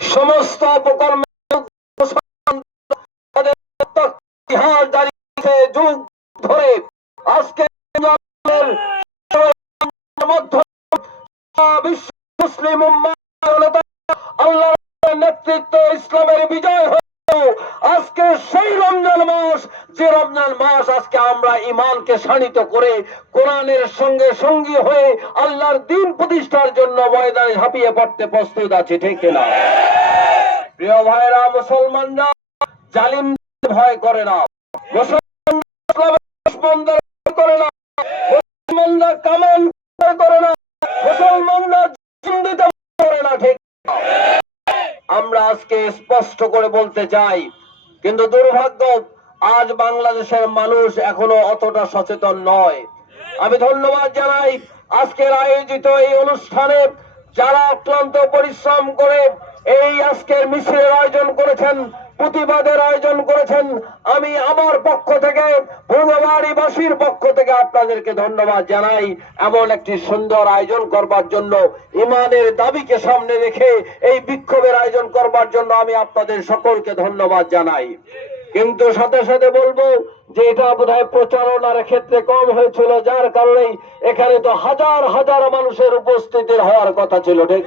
সমস্ত অপকর্মে যুগ ধরে। আজকে বিশ্ব মুসলিম আল্লাহর নেতৃত্ব ইসলামের বিজয় আজকে সেই রমজান মাস, যে রমজান মাস আজকে আমরা ইমানকে শানিত করে কোরআনের সঙ্গে সঙ্গী হয়ে আল্লাহর দিন প্রতিষ্ঠার জন্য ময়দানে ঝাঁপিয়ে পড়তে প্রস্তুত আছে, ঠিক না প্রিয় ভাইরা, মুসলমানরা জালিম ভয় করে না। করে না। মুসলমানরা কামান করে না। মুসলমানরা করে না, ঠিক আমরা আজকে স্পষ্ট করে বলতে চাই, কিন্তু দুর্ভাগ্য, আজ বাংলাদেশের মানুষ এখনও অতটা সচেতন নয়। আমি ধন্যবাদ জানাই আজকের আয়োজিত এই অনুষ্ঠানে যারা অক্লান্ত পরিশ্রম করে এই আজকের মিছিলের আয়োজন করেছেন, প্রতিবাদের আয়োজন করেছেন। আমি আমার পক্ষ থেকে, ভোগবাড়িবাসীর পক্ষ থেকে আপনাদেরকে ধন্যবাদ জানাই। এমন একটি সুন্দর আয়োজন করবার জন্য, ইমানের দাবিকে সামনে রেখে এই বিক্ষোভের আয়োজন করবার জন্য আমি আপনাদের সকলকে ধন্যবাদ জানাই। কিন্তু সাথে সাথে বলব যে এটা বোধহয় প্রচারণার ক্ষেত্রে কম হয়েছিল, যার কারণে এখানে তো হাজার হাজার মানুষের উপস্থিতির হওয়ার কথা ছিল, ঠিক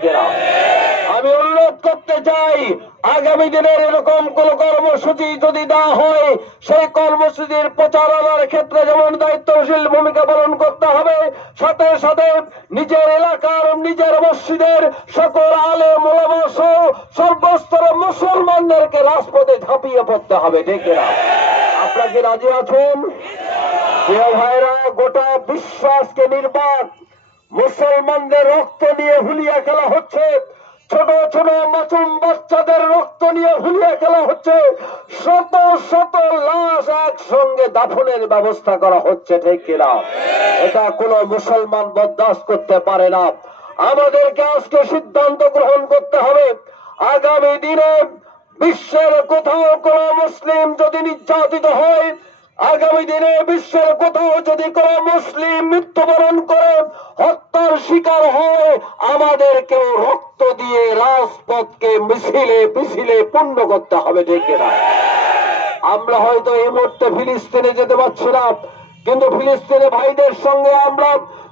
আমি অনুরোধ করতে চাই, আগামী দিনের এরকম কোন কর্মসূচি যদি দেওয়া হয়, সেই কর্মসূচির প্রচারণার ক্ষেত্রে যেমন দায়িত্বশীল ভূমিকা পালন করতে হবে, সাথে সাথে নিজের এলাকার, নিজের মসজিদের সকল আলে মোলামাস সর্বস্তরের মুসলমানদেরকে রাজপথে ঝাঁপিয়ে পড়তে হবে, ঠিক আপনারা কি রাজি আছেন? ভাইরা, গোটা বিশ্বাসকে নির্বাক, মুসলমানদের রক্ত নিয়ে হুলিয়া খেলা হচ্ছে। ছোট ছোট মাসুম বাচ্চাদের রক্ত নিয়ে হুলিয়া খেলা হচ্ছে। শত শত লাশ একসঙ্গে দাফনের ব্যবস্থা করা হচ্ছে, ঠিক কিনা? এটা কোনো মুসলমান বরদাস্ত করতে পারে না। আমাদেরকে আজকে সিদ্ধান্ত গ্রহণ করতে হবে। আগামী দিনে বিশ্বের কোথাও কোন মুসলিম যদি নির্যাতিত হয়, আগামী দিনে বিশ্বের কোথাও যদি কোন মুসলিম মৃত্যুবরণ করে শিকার হয় আমাদেরকেও রক্ত দিয়ে রাজপথকে মিছিলে মিছিলে পূর্ণ করতে হবে, ঠিক না আমরা হয়তো এই মুহূর্তে ফিলিস্তিনে যেতে পারছি না, কিন্তু ফিলিস্তিনে ভাইদের সঙ্গে আমরা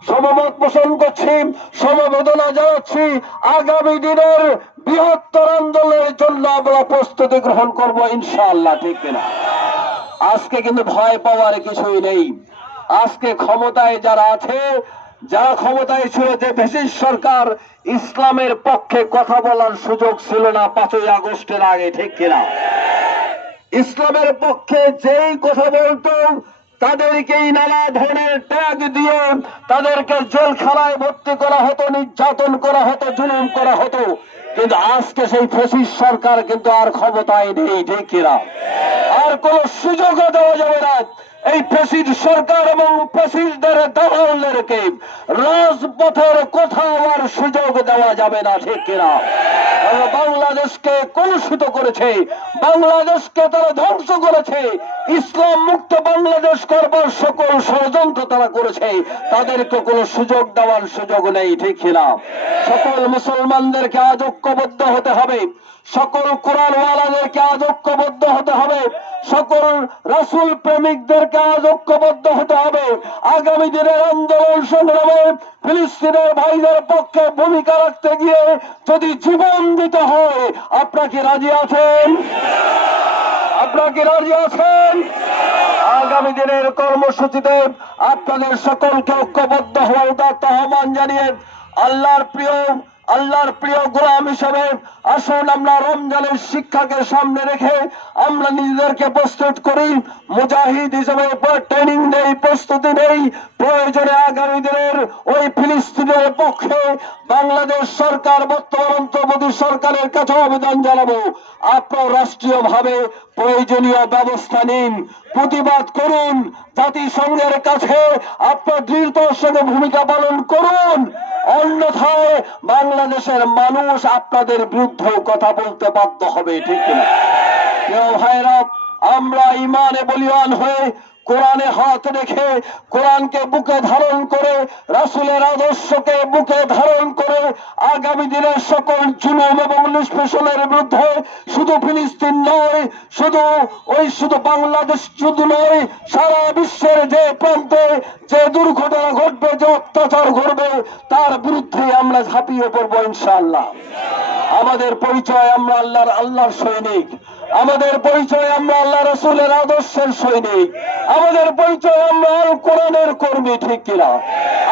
সমমত পোষণ করছি, সমবেদনা জানাচ্ছি। আগামী দিনের বৃহত্তর আন্দোলনের জন্য আমরা প্রস্তুতি গ্রহণ করব, ইনশাআল্লাহ, ঠিক না আজকে কিন্তু ভয় পাওয়ার কিছুই নেই। আজকে ক্ষমতায় যারা আছে যারা ক্ষমতায় ছিল যে ব্রিটিশ সরকার ইসলামের পক্ষে কথা বলার সুযোগ ছিল না পাঁচই আগস্টের আগে, ঠিক কিনা? ইসলামের পক্ষে যেই কথা বলতো, তাদেরকেই নানা ধরনের ট্যাগ দিয়ে তাদেরকে জেলখানায় ভর্তি করা হতো, নির্যাতন করা হতো, জুলুম করা হতো। কিন্তু আজকে সেই ফেসিস সরকার কিন্তু আর ক্ষমতায় নেই, ঠিক কিনা? আর কোন সুযোগও দেওয়া যাবে না। এই ফেসিস সরকার এবং ফেসিসদের দালালদেরকে রাজপথের কোথাও আর সুযোগ দেওয়া যাবে না, ঠিক কিনা? বাংলাদেশকে কলুষিত করেছে, বাংলাদেশকে তারা ধ্বংস করেছে, ইসলাম মুক্ত বাংলাদেশ করবার সকল ষড়যন্ত্র তারা করেছে, তাদেরকে কোনো সুযোগ দেওয়ার সুযোগ নেই, ঠিক কিনা? সকল মুসলমানদেরকে আজ ঐক্যবদ্ধ হতে হবে। সকল কোরআনওয়ালাদেরকে আজ ঐক্যবদ্ধ হতে হবে। সকল রাসুল প্রেমিকদেরকে আজ ঐক্যবদ্ধ হতে হবে। আগামী দিনের আন্দোলন সংগ্রামে ফিলিস্তিনের ভাইদের পক্ষে ভূমিকা রাখতে গিয়ে যদি জীবন দিতে হয়, আপনারা কি রাজি আছেন? আপনারা কি রাজি আছেন? আগামী দিনের কর্মসূচিতে আপনাদের সকলকে ঐক্যবদ্ধ হওয়ার উদাত্ত আহ্বান জানিয়ে আল্লাহর প্রিয় আল্লাহর প্রিয় গোলাম হিসেবে আসুন আমরা রমজানের শিক্ষাকে সামনে রেখে আমরা নিজেদেরকে প্রস্তুত করি। মুজাহিদ হিসেবে ট্রেনিং নেই, প্রস্তুতি নেই। প্রয়োজনে আগামী দিনের ওই ফিলিস্তিনের পক্ষে বাংলাদেশ সরকার বর্তমান অন্তর্বর্তী সরকারের কাছে আবেদন জানাব। আপনার রাষ্ট্রীয় ভাবে প্রয়োজনীয় ব্যবস্থা নিন, প্রতিবাদ করুন, জাতিসংঘের কাছে আপনার দৃঢ়তার সঙ্গে ভূমিকা পালন করুন। অন্যথায় বাংলাদেশের মানুষ আপনাদের বিরুদ্ধেও কথা বলতে বাধ্য হবে, ঠিক প্রিয় ভাইরা আমরা ইমানে বলিয়ান হয়ে কোরআনে হাত রেখে কোরআনকে বুকে ধারণ করে, রাসুলের আদর্শকে বুকে ধারণ করে আগামী দিনের সকল জুলুম এবং নিষ্পেষণের বিরুদ্ধে শুধু ফিলিস্তিন নয়, শুধু ওই শুধু বাংলাদেশ শুধু নয়, সারা বিশ্বের যে প্রান্তে যে দুর্ঘটনা ঘটবে, যে অত্যাচার ঘটবে, তার বিরুদ্ধে আমরা ঝাঁপিয়ে পড়ব ইনশাআল্লাহ। আমাদের পরিচয় আমরা আল্লাহর আল্লাহর সৈনিক। আমাদের পরিচয় আমরা আল্লাহ রসুলের আদর্শের সৈনিক। আমাদের পরিচয় আমরা আল কোরআনের কর্মী, ঠিক কিনা?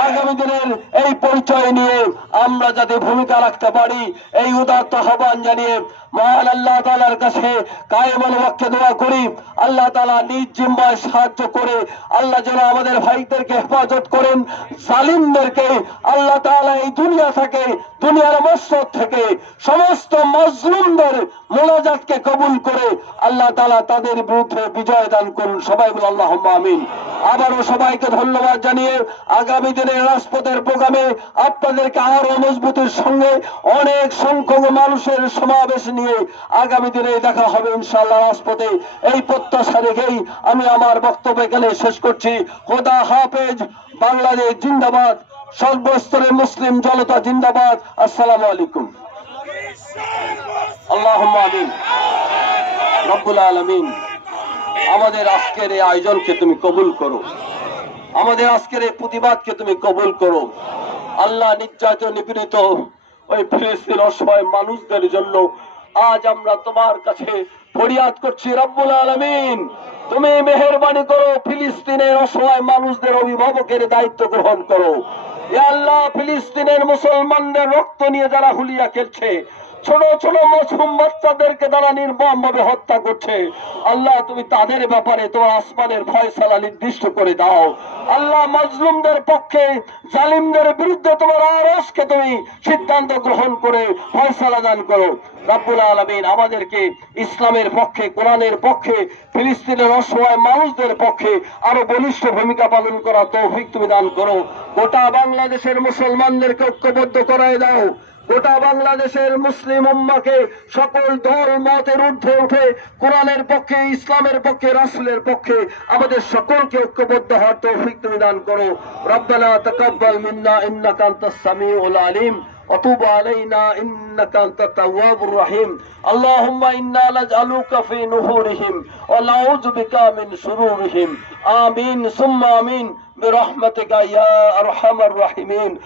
আগামী দিনের এই পরিচয় নিয়ে আমরা যাতে ভূমিকা রাখতে পারি, এই উদাত্ত আহ্বান জানিয়ে মহান আল্লাহ তালার কাছে কায়েমান পক্ষে দোয়া করি। আল্লাহ তালা নিজ জিম্মায় সাহায্য করে, আল্লাহ যেন আমাদের ভাইদেরকে হেফাজত করেন সালিমদেরকে আল্লাহ তালা এই দুনিয়া থেকে, দুনিয়ার মসজিদ থেকে, সমস্ত মজলুমদের মোনাজাতকে কবুল করে আল্লাহ তালা তাদের বিরুদ্ধে বিজয় দান করুন। সবাই বলে আল্লাহ আমিন। আবারও সবাইকে ধন্যবাদ জানিয়ে আগামী দিনের রাজপথের প্রোগ্রামে আপনাদেরকে আরও মজবুতির সঙ্গে অনেক সংখ্যক মানুষের সমাবেশ নিয়ে আগামী দিনে দেখা হবে ইনশাআল্লাহ রাজপথে। এই প্রত্যাশা রেখেই আমি আমার বক্তব্য এখানে শেষ করছি। খোদা হাফেজ, বাংলাদেশ জিন্দাবাদ, সর্বস্তরের মুসলিম জনতা জিন্দাবাদ। আসসালামু আলাইকুম। আল্লাহ রব্বুল আলমিন, আমাদের আজকের এই আয়োজনকে তুমি কবুল করো। আমাদের আজকের এই প্রতিবাদকে তুমি কবুল করো। আল্লাহ নির্যাতন নিপীড়িত ওই ফিলিস্তিন অসহায় মানুষদের জন্য আজ আমরা তোমার কাছে ফরিয়াদ করছি, রব্বুল আলমিন। তুমি মেহরবানি করো ফিলিস্তিনের অসহায় মানুষদের অভিভাবকের দায়িত্ব গ্রহণ করো। আল্লাহ, ফিলিস্তিনের মুসলমানদের রক্ত নিয়ে যারা হুলিয়া খেলছে ছোট ছোট মজলুম বাচ্চাদেরকে তারা নির্মম ভাবে হত্যা করছে। আল্লাহ, তুমি তাদের ব্যাপারে তোমার আসমানের ফয়সালা নির্দিষ্ট করে দাও। আল্লাহ, মজলুমদের পক্ষে জালিমদের বিরুদ্ধে তোমার আরসকে তুমি সিদ্ধান্ত গ্রহণ করে ফয়সালা দান করো। রাব্বুল আলমিন আমাদেরকে ইসলামের পক্ষে, কোরআনের পক্ষে, ফিলিস্তিনের অসহায় মানুষদের পক্ষে আরও বলিষ্ঠ ভূমিকা পালন করা তৌফিক তুমি দান করো। গোটা বাংলাদেশের মুসলমানদেরকে ঐক্যবদ্ধ করায় দাও। গোটা বাংলাদেশের মুসলিম উম্মাকে সকল দল মতের ঊর্ধ্বে উঠে কোরআনের পক্ষে ইসলামের পক্ষে রাসুলের পক্ষে আমাদের সকলকে ঐক্যবদ্ধ হওয়ার তৌফিক তুমি দান করো রব্বানা তাকাব্বাল মিন্না ইন্নাকা আনতাস সামিউল আলিম وتوب علينا انك انت التواب الرحيم اللهم انا نجعلك في نحورهم ونعوذ بك من شرورهم امين ثم امين برحمتك يا ارحم الراحمين